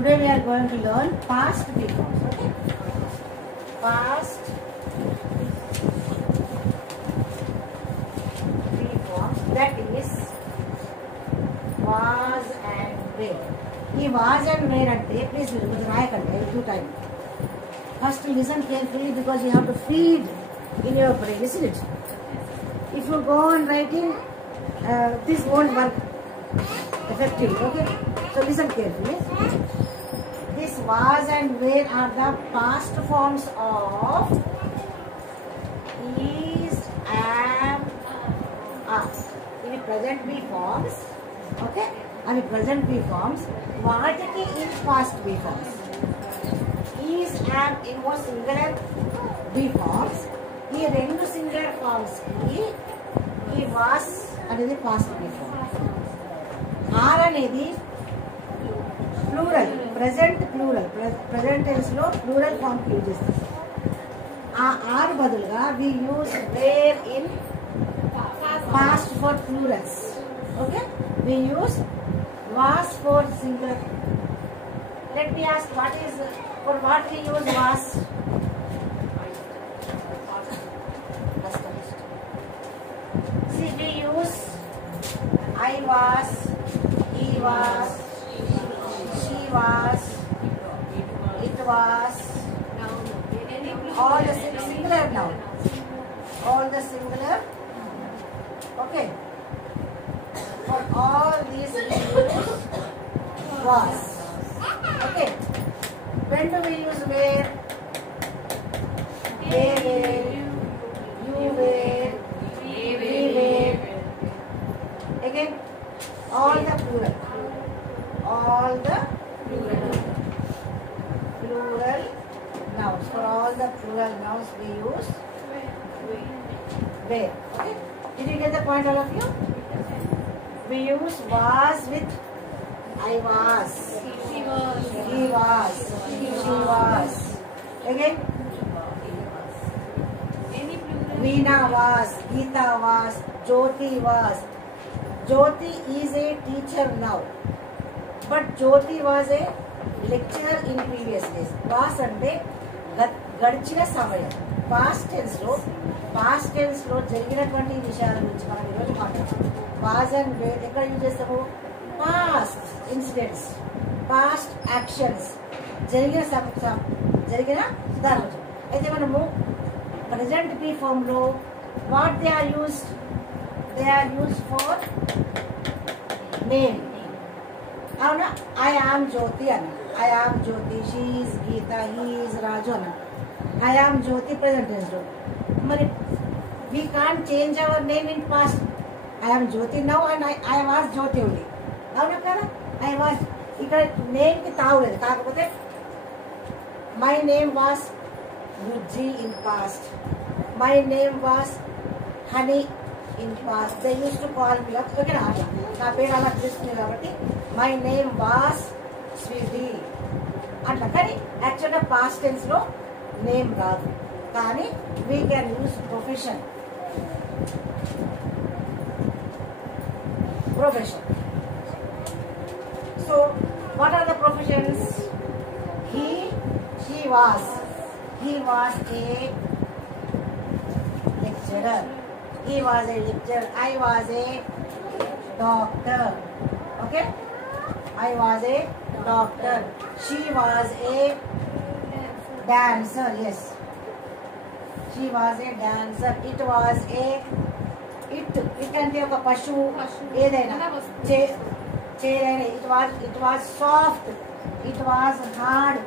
Today we are going to learn past B forms. Okay? Past B forms, that is was and were. ఈ was and were అంటే ప్లీజ్ మీరు కొంచెం రాయకండి every time. First listen carefully because you have to feed in your brain, isn't it? If you go on writing, this won't work effectively. Okay? So listen carefully. This was and were are the past forms of is, am, are. ఇవి present B forms. Okay? అవి present B forms. వాటికి in past B forms. Is, am, ఇవో singular B forms. ఈ రెండు singular forms కి ఈ was అనేది past B form. Are అనేది plural, present plural, present tense లో ప్లూరల్ ఫామ్ యూజ్ చేస్తాం. ఆ ఆర్ బదులుగా we use were in past for plurals. Okay, we use was for singular. Let me ask what is for what we use was? See, we use I was, he was, she was, it was, all the singular noun, all the singular. Okay, for all these we use was. Okay, when do we use where? They were, you were, we were. Again, all the plural, all the plural nouns. For all the plural nouns we use where. Okay, did you get the point, all of you? We use was with I was, he was, she was. Again, Veena was, Geeta was, Jyoti was. Jyoti is a teacher now, but Jyoti was a lecturer in previous days. Was అంటే గడిచిన సమయం. Past tense లో జరిగినటువంటి విషయాల గురించి మనం ఈరోజు మాట్లాడుతాం. వాజ్ అండ్ వేర్ ఎక్కడ యూజ్ చేస్తాము? పాస్ట్ ఇన్సిడెంట్స్, పాస్ట్ యాక్షన్స్, జరిగిన దాని గురించి. అయితే మనము ప్రెజెంట్ బి ఫామ్ లో what they are used? They are used for name. అవునా? I am Jyoti అన్న, I am Jyoti, she is Geeta, he is Raju అన్న. I am Jyoti present tense లో. మరి we can't change our name in past. I am Jyoti now and I was Jyoti only. అవునా కదా? I was ఇక్కడ నేమ్ కి తావులేదు. కాకపోతే my name was Rujji in past, my name was Honey in past. They used to call me up. Okay, నా పేరు అలా పిలుస్తుంది కాబట్టి మై నేమ్ వాస్ స్వీటీ అట్లా. కానీ యాక్చువల్గా పాస్ట్ టెన్స్ లో నేమ్ రాదు, కానీ we can use profession. So what are the professions? he was a lecturer. He was a lecturer. I was a doctor. Okay? I was a doctor. She was a dancer. Yes. She was a dancer. It was a it అంటే ఒక పశువు ఏదైనా చేయదైనా. it was soft. It was hard.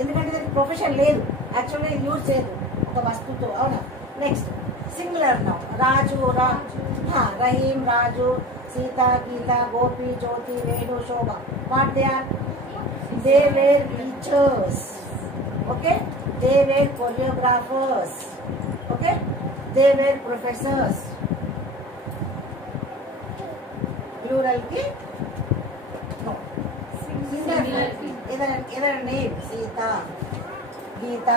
ఎందుకంటే దానికి ప్రొఫెషన్ లేదు, యాక్చువల్గా యూజ్ చేయదు ఒక వస్తువుతో. అవునా? Next singular noun. Raju, Rahim, Raju, Sita, Gita, Gopi, Jyothi, Venu, Shobha. What they are? They were teachers. Okay, they were choreographers. Okay, they were professors. Plural కి ఏదైనా name Sita, Gita,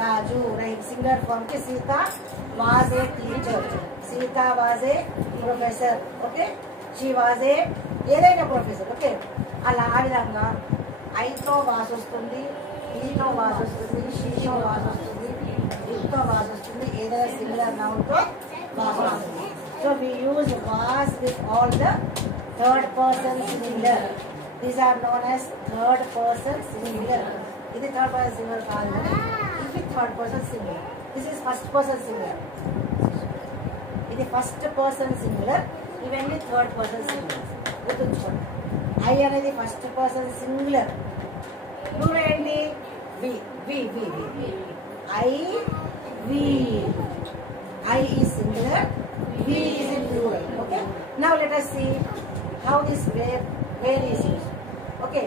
Raju, Rahim. Singular form కి Sita was a teacher, Sita was a professor. Okay, she was a ఏదైనా professor. Okay, అలా ఆ విధంగా ఐతో వాస్ వస్తుంది, ఈతో వాస్ వస్తుంది, షీతో వాస్ వస్తుంది, ఇట్తో వాస్ వస్తుంది, ఏదైనా సింగులర్ నౌన్ తో వాస్ వస్తుంది. So we use was with all the third person singular. These are known as third person singular. ఇది థర్డ్ పర్సన్ సింగులర్ కాదు, ఇది third person singular. This is first person singular. ఇది first person singular, ఇవన్నీ third person singular. గుర్తుంచుకోండి. I అనేది first person singular. Plural ఏంటి? We we we we. I we. I is singular, we is in plural. Okay, now let us see how this where is used. Okay,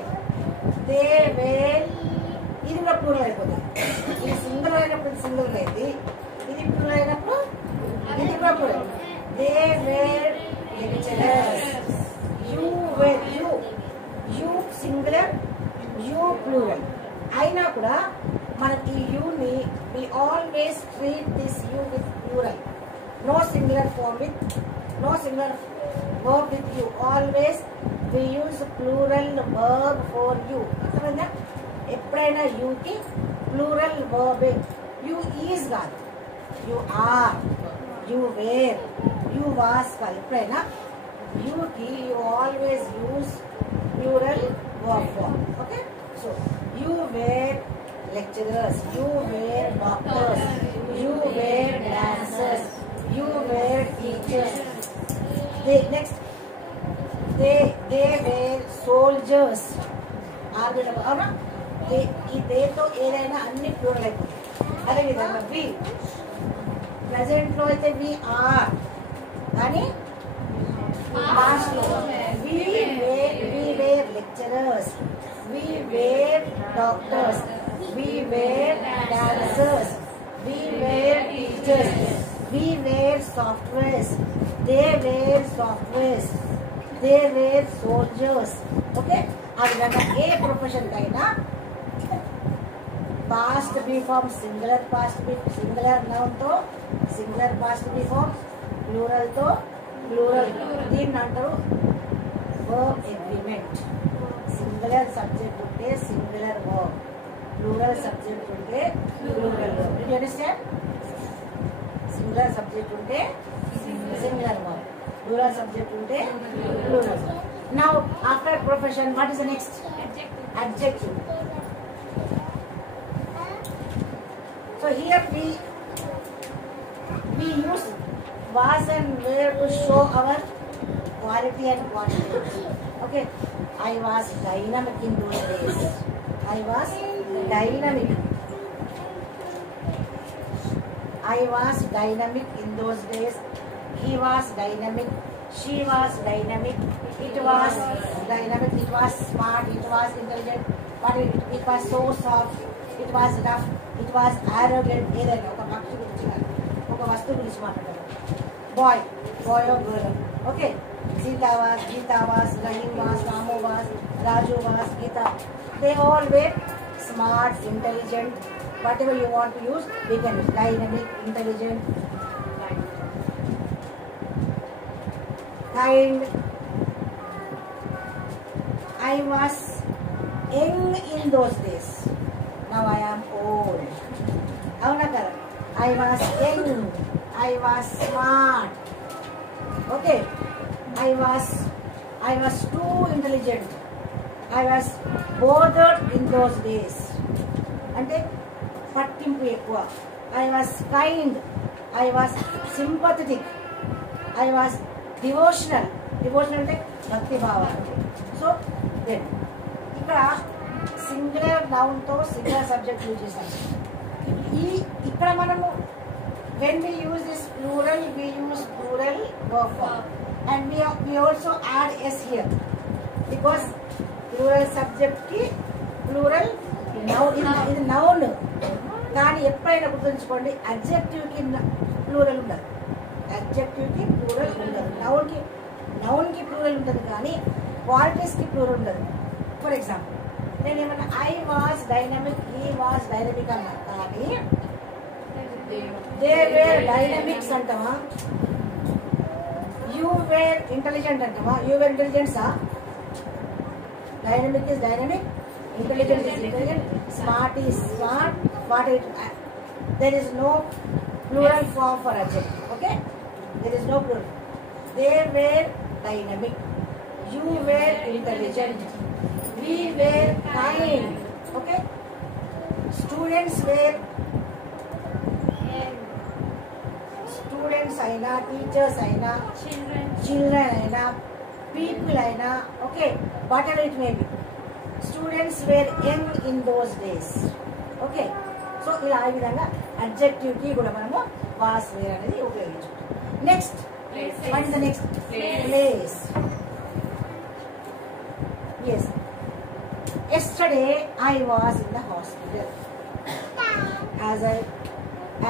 they wear. ఇది కూడా ప్లూరల్ అయిపోతుంది. ఇది సింగులర్ అయినప్పుడు సింగులర్ అయింది, ఇది ప్లూరల్ అయినప్పుడు ఇది కూడా plural. They were lecturers. You were. You singular, you plural. అయినా కూడా మనకి యూని we always treat this you with plural. No singular form with, no singular verb with you. Always we use plural verb for you. అర్థమైందా? ఎప్పుడైనా you కి plural verb. You is కాదు, you are, you were, you was కాదు. ఎప్పుడైనా you కి you always use plural verb form. Okay, so you were lecturers, you were doctors, you were dancers, you were teachers. Next, they were soldiers. అవునా? ఈ దేతో ఏదైనా అన్ని ప్లూరల్ అయిపోతుంది. అదేవిధంగా వి ప్రజెంట్ లో అయితే వి ఆర్, కానీ పాస్ట్ లో we were lecturers, we were doctors, we were dancers, we were teachers, we were softwares, they were softwares, they were soldiers. Okay, ఆ విధంగా ఏ ప్రొఫెషన్ కైనా past be form singular, singular noun తో singular past be form, plural తో plural. దీన్ని అంటారు verb agreement. Singular subject ఉంటే singular verb, plural subject ఉంటే plural verb. Do you understand? Singular subject ఉంటే సింగులర్ వర్బ్, ప్లూరల్ సబ్జెక్ట్ ఉంటే plural verb. Now after profession what is the next? Adjective. So here we use was and were to show our quality and quantity. Okay, I was dynamic in those days. I was dynamic. I was dynamic in those days. He was dynamic. She was dynamic. It was dynamic. It was smart. It was intelligent. But it was so soft. It was rough. It was arrogant. ఏదైనా ఒక పక్షి గురించి కానీ ఒక వస్తువు గురించి మాట్లాడతారు. Boy or girl. Okay, Sita was, Geeta was, Rahim was, Ramu was, Raju was, Geeta. They all were smart, intelligent. Whatever you want to use, we can use. Dynamic, intelligent, kind. I was young in those days. Now I am old. Avuna kada? I was young. I was smart. Okay. I was too intelligent. I was bothered in those days. Ante pattimpu ekkuva. I was kind. I was sympathetic. I was devotional. Devotional ante bhakti bhava. So then ikkada singular noun to singular subject use chestam. Ikkada manamu when we use this plural, we use plural verb form, and we also add s here because plural subject ki plural noun ఇది noun. కానీ ఎప్పుడైనా గుర్తుంచుకోండి, adjective కి plural ఉండదు, adjective కి plural ఉండదు, noun కి plural ఉండదు, కానీ qualities కి plural ఉండదు. ఫర్ ఎగ్జాంపుల్ నేను ఏమన్నా I was dynamic, he was dynamic అన్నా, కానీ they were dynamics అంటావా, you were intelligent అంటావా, you were intelligent saw? Dynamic is dynamic, intelligent is intelligent, smart is smart. What it there is no plural form for adjective. Okay, there is no plural. They were dynamic. You were intelligent. We were kind. Okay. Students were aina, teachers aina, children aina, people aina. Okay, whatever it may be. Students were young in those days. Okay, so ఇలా ఈ విధంగా adjective కి కూడా మనము was were అనేది ఉపయోగించుకుంటాం. Next, what is the next? Place. Yes. Yesterday I was in the hospital.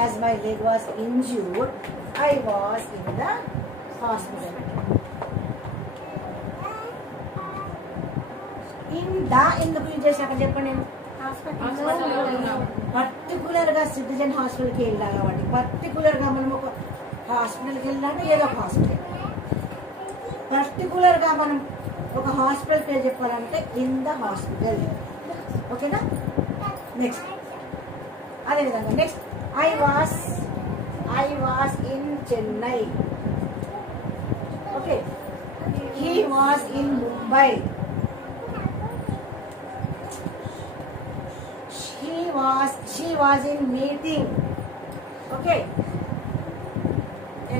As my leg was injured, I was in the hospital. In the ఎందుకు యూజ్ చేశాక చెప్పండి. పర్టికులర్ గా సిటిజన్ హాస్పిటల్కి వెళ్ళా కాబట్టి పర్టికులర్ గా మనం ఒక హాస్పిటల్కి వెళ్ళాలంటే ఏదో ఒక హాస్పిటల్. పర్టికులర్ గా మనం ఒక హాస్పిటల్ పేరు చెప్పాలంటే ఇన్ ద హాస్పిటల్. ఓకేనా? నెక్స్ట్ అదేవిధంగా next I was in Chennai. Okay, he was in Mumbai. she was in meeting. Okay,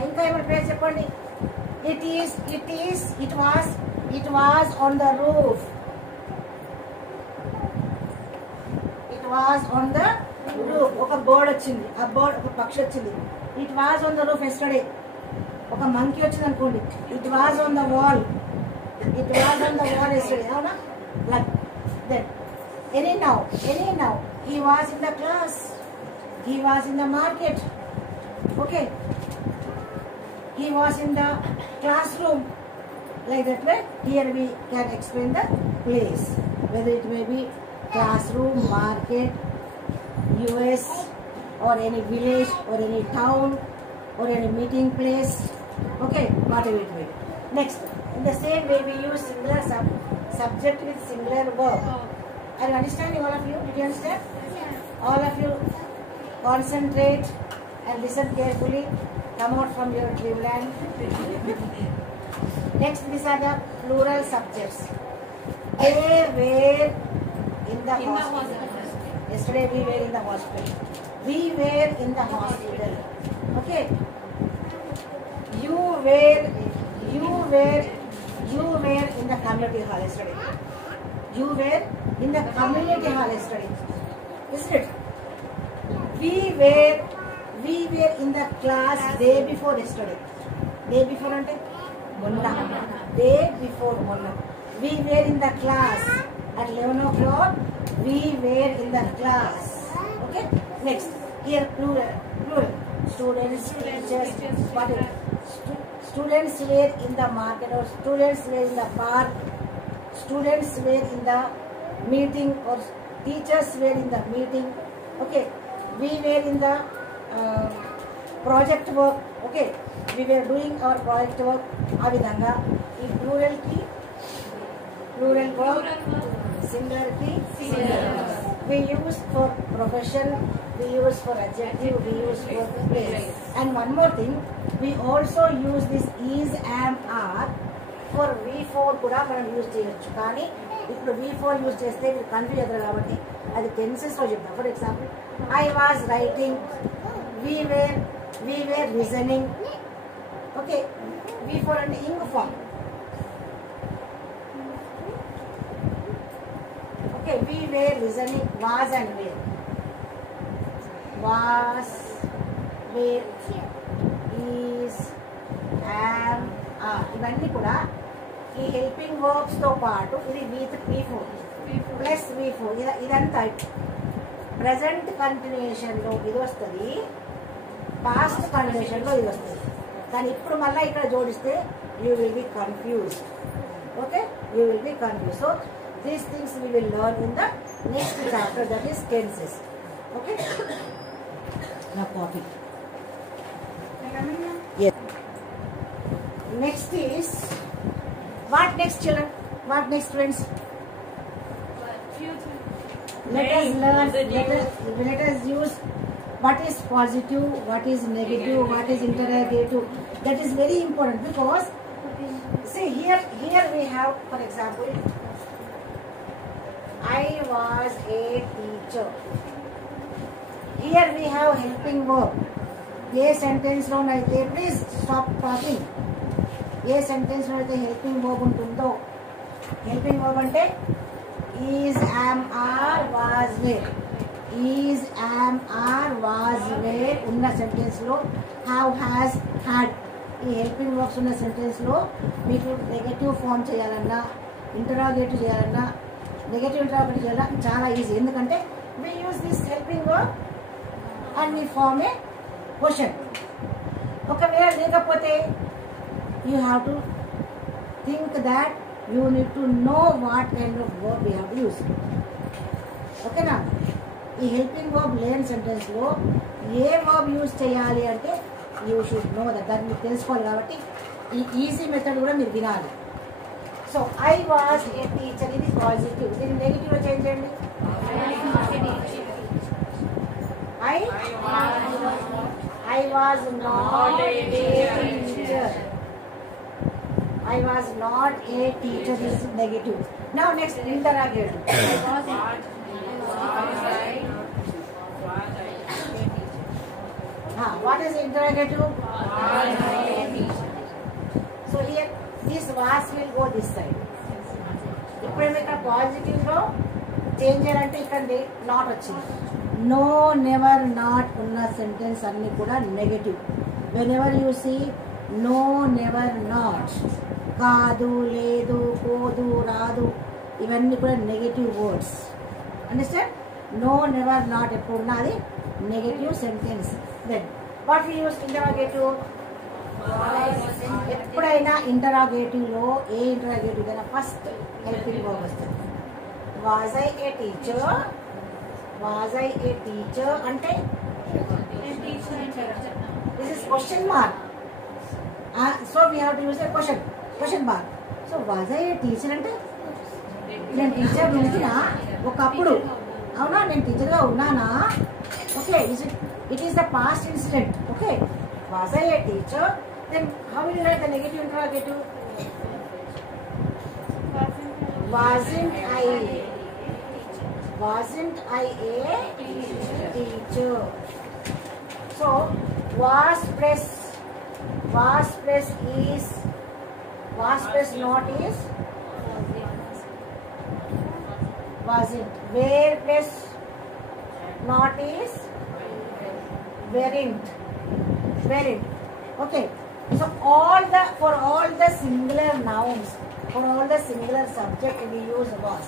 ఇంకా ఏమైనా పేరు చెప్పండి. it was on the roof. It was on the roof. ఒక బర్డ్ వచ్చింది, ఆ బర్డ్ ఒక పక్షి వచ్చింది. It was on the roof yesterday. ఒక మంకీ వచ్చింది అనుకోండి. It was on the wall. It was on the wall yesterday. అవునా? Like that. Anyhow, he was in the class. He was in the market. Okay, he was in the classroom. Like that way, here we can explain the place, whether it may be classroom, market, US, or any village, or any town, or any meeting place. Okay, whatever it may be. Next, in the same way we use singular subject with singular verb. Are you understanding, all of you? Did you understand? All of you concentrate and listen carefully. Come out from your dreamland. Next, these are the plural subjects. They were in the hospital. Yesterday we were in the hospital. We were in the hospital. Okay. You were in the community hall yesterday. You were in the community hall yesterday. Isn't it? We were in the class day before yesterday. Day before ante monna. Day before monna. We were in the class at 11 o'clock. We were in the class. Okay. Next, here plural. Students, teachers, whatever. Students were in the market, or students were in the park. Students were in the meeting, or teachers were in the meeting. Okay, we were in the project work. Okay, we were doing our project work. Avidanga, in plural verb, singular key, singular. We use for profession, we use for adjective, we use for place. And one more thing, we also use this is, am, are for V4 కూడా మనం యూజ్ చేయొచ్చు. కానీ ఇప్పుడు V4 use చేస్తే మీరు కన్ఫ్యూజ్ అవుతారు కాబట్టి అది టెన్సెస్లో చెప్తాం. For example, I was writing, we were listening. Okay, V4 అంటే ing form. Okay, we were listening, was and were. Was, were, is, am, are. ఇవన్నీ కూడా ఈ హెల్పింగ్ వర్బ్స్ తో పాటు ఇది V4 ప్లస్ V4 ఇదంతా ప్రెసెంట్ కంటిన్యూషన్ లో ఇది వస్తుంది, పాస్ట్ కంటిన్యూషన్ లో ఇది వస్తుంది. కానీ ఇప్పుడు మళ్ళీ ఇక్కడ జోడిస్తే you will be confused. Okay, you will be confuse. So these things we will learn in the next chapter, that is tenses. Okay, నా copy. Next is what next, children? What next, friends? Future Let us learn. Let us use what is positive, what is negative, what is interrogative. That is very important because see here we have, for example, I was a teacher. Here we have helping verb. A sentence lo naithe, please stop talking. A sentence lo naithe helping verb untundo. Helping verb ante is, am, are, was, were. Is, am, are, was, were ఉన్న సెంటెన్స్ లో have, has, had ఈ helping verbs ఉన్న సెంటెన్స్ లో మీకు negative form చేయాలన్నా ఇంటరాగేటివ్ చేయాలన్నా negative interrogative చేయాలన్నా చాలా ఈజీ. ఎందుకంటే we use this helping verb and we form a question. ఒకవేళ లేకపోతే you have to think that you need to know what kind of verb we have to use. ఓకేనా? ఈ helping verb లేని సెంటెన్స్ లో ఏ verb use చేయాలి అంటే you should know that, దాన్ని మీరు తెలుసుకోవాలి. కాబట్టి ఈ ఈజీ మెథడ్ కూడా మీరు వినాలి. So I was a teacher, ఇది పాజిటివ్. దీన్ని నెగిటివ్ చేంజ్ చేయండి. I was not a teacher. I was not a teacher is negative. Now next interrogative. What is interrogative? So here this was will go this side. ఇప్పుడు ఇక్కడ పాజిటివ్ లో చేంజ్ చేయాలంటే ఇక్కడ not వచ్చింది. No, never, not ఉన్న sentence అన్ని కూడా negative. Whenever you see no, never, not, కాదు, లేదు, పోదు, రాదు, ఇవన్నీ కూడా negative words. Understand? No, never, not ఎప్పుడు ఉన్నది negative sentence. Then what we use interrogative. ఎప్పుడైనా ఇంటరాగేటివ్ లో ఏ ఇంటరాగేటివ్ అయినా ఫస్ట్ హెల్పింగ్ వర్బ్ వస్తుంది. Was I a teacher, was I a teacher అంటే this is question mark. So we have to use a question mark. So was I a teacher అంటే నేను teacher ఉంటున్నా ఒకప్పుడు, అవునా, నేను టీచర్గా ఉన్నానా. Okay, it is the past incident. Okay, was I a teacher, then how will you write the negative interrogative. Wasn't I a teacher? So was plus is, was plus not is wasn't. Where plus not is weren't. Okay, so for all the singular nouns, for all the singular subject we use was.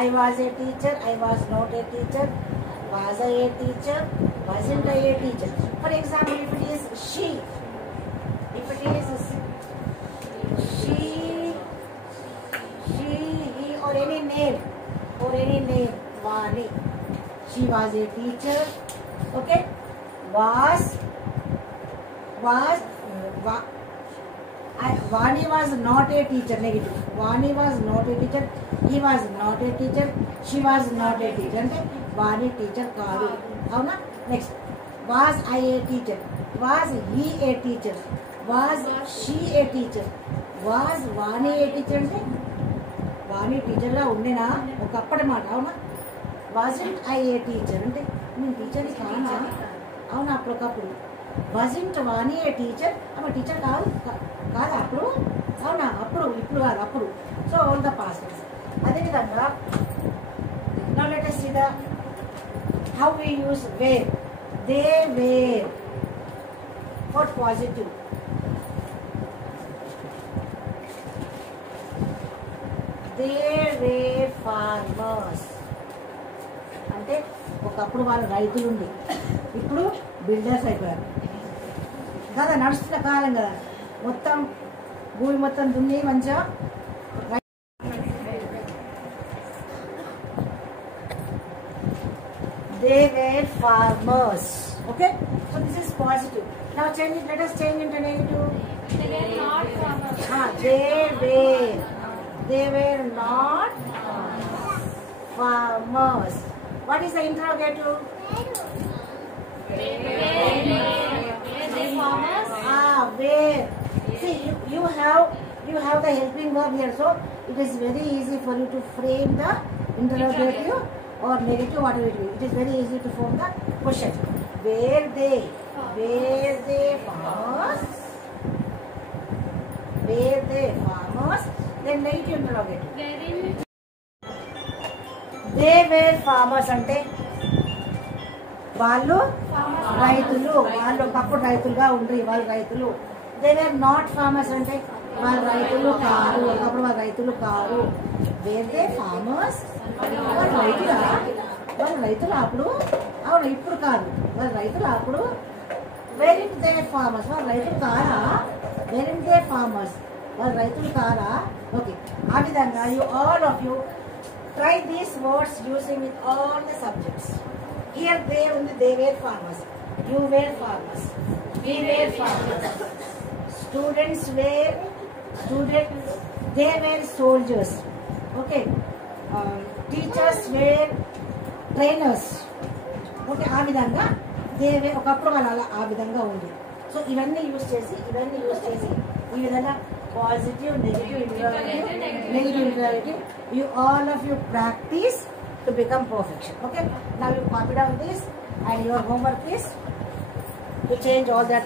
I was a teacher, I was not a teacher, was I a teacher, wasn't I a teacher. For example, if it is she, she, he, or any name, Vani, she was a teacher. Okay, Vani was not a teacher, negative. Vani was not a teacher, he was not a teacher, she was not a teacher. అంటే Vani teacher కాదు, అవునా. Next was I a teacher, was he a teacher, was she a teacher, was Vani a teacher అంటే Vani teacher గా ఉండేనా ఒకప్పటి మాట, అవునా. wasn't I a teacher అంటే నేను టీచర్ కానా, అవునా, అప్పటికప్పుడు. wasn't Vani a teacher, అమ్మ టీచర్ కాదు అప్పుడు, అవునా, అప్పుడు, ఇప్పుడు కాదు, అప్పుడు. So all the past. అదేవిధంగా now let us see the how we use were. They were for positive. They were farmers అంటే ఒకప్పుడు వాళ్ళు రైతులుండి ఇప్పుడు బిల్డర్స్ అయిపోయారు కదా. నడుస్తున్న కాలం కదా, మొత్తం భూమి మొత్తం దున్ని మంచిగా. They were farmers. Okay, so this is positive. Now change it. Let us change into negative. They were not farmers. They were not farmers. What is the interrogative? Where? See, you have the helping verb here, so it is very easy for you to frame the interrogative or negative, whatever it is. It is very easy to form the question. Were they farmers? Were they farmers? Then negative interrogative. They were farmers అంటే వాళ్ళు రైతులు, వాళ్ళు ఒకప్పుడు రైతులుగా ఉండ్రి, వాళ్ళు రైతులు. They were not farmers అంటే వాళ్ళు రైతులు కారు, ఒకప్పుడు వాళ్ళు రైతులు కారు. వేర్ దే ఫార్మర్స్, వాళ్ళు రైతులు అప్పుడు, అవును ఇప్పుడు కాదు, వాళ్ళు రైతులు అప్పుడు. వేర్ ఇన్ దే ఫార్మర్స్, వాళ్ళు రైతులు కారా? వేర్ ఇన్ దే ఫార్మర్స్, వాళ్ళు రైతులు కారా? ఓకే, ఆ విధంగా all of you try these words using with all the subjects. Here they were farmers, you were farmers, we were farmers, they were soldiers. Okay, teachers were trainers. Okay, ఆ విధంగా they were ఒకప్పుడు వాళ్ళు అలా ఆ విధంగా ఉంది. సో ఇవన్నీ యూజ్ చేసి ఈ విధంగా positive, negative interrogative, you all of you practice to become perfection. Okay, now you copy down this and your homework is to change all that